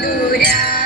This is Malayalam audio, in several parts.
Madura.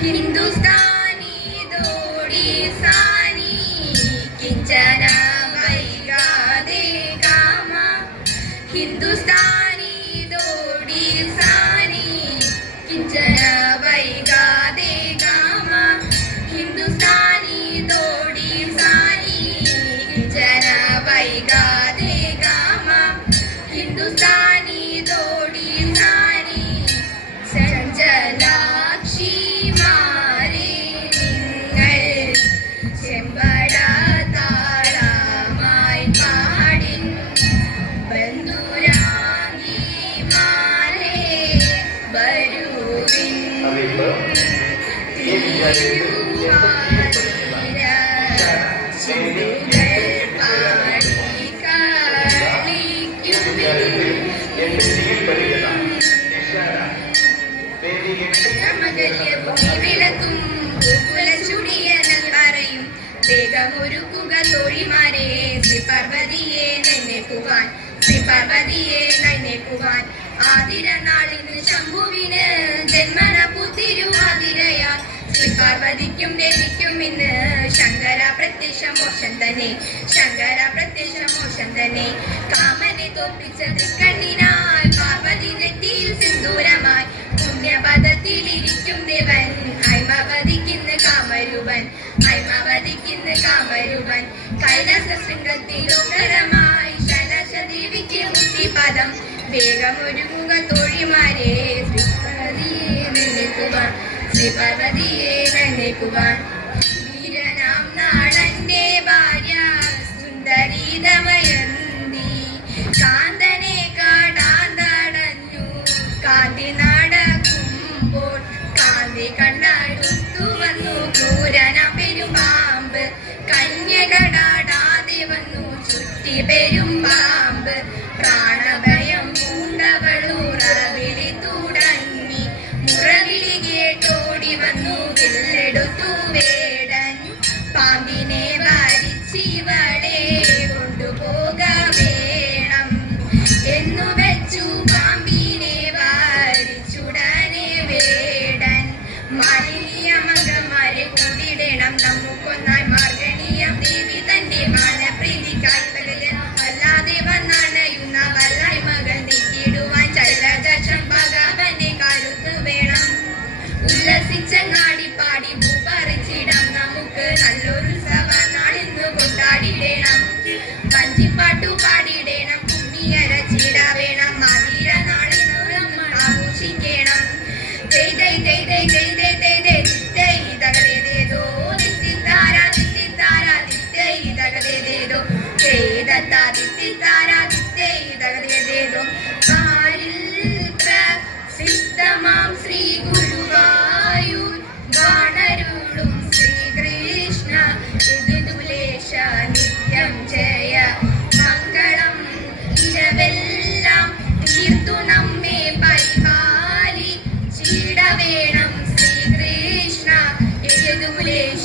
ഹിന്ദുസ്ഥാനി വേഗമൊരുക്കുക തോഴിമാരെ ശ്രീ പാർവതിയെ നന്നേക്കുവാൻ ശ്രീ പാർവതിയെ നന്നേക്കുവാൻ ആതിര ശംഭുവിന് ജന്മന പുത്തിരുവാതിരയാൽ ശ്രീ പാർവതിക്കും ദേവിക്കും ഇന്ന് ശങ്കര പ്രത്യക്ഷ മോശം തന്നെ ശങ്കര പ്രത്യക്ഷ മോശം തന്നെ കാമനെ തോൽപ്പിച്ച തൃക്കണ്ണിനാൽ പാർവതി നെറ്റിയിൽ സിന്ദൂരമായി പുണ്യപദത്തിലിരിക്കും ദേവൻ. കൈലാസശൃംഗത്തിലുത്തരമായി ശലശ ദേവിക്ക് ബുദ്ധിപദം. വേഗമൊരുങ്ങുക തോഴിമാരെ ശ്രീപതിയെ നനയ്ക്കുവാൻ ശ്രീപതിയെ നനയ്ക്കുവാൻ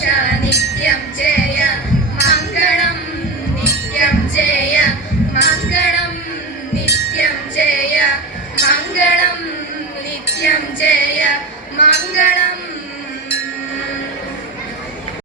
नित्यं च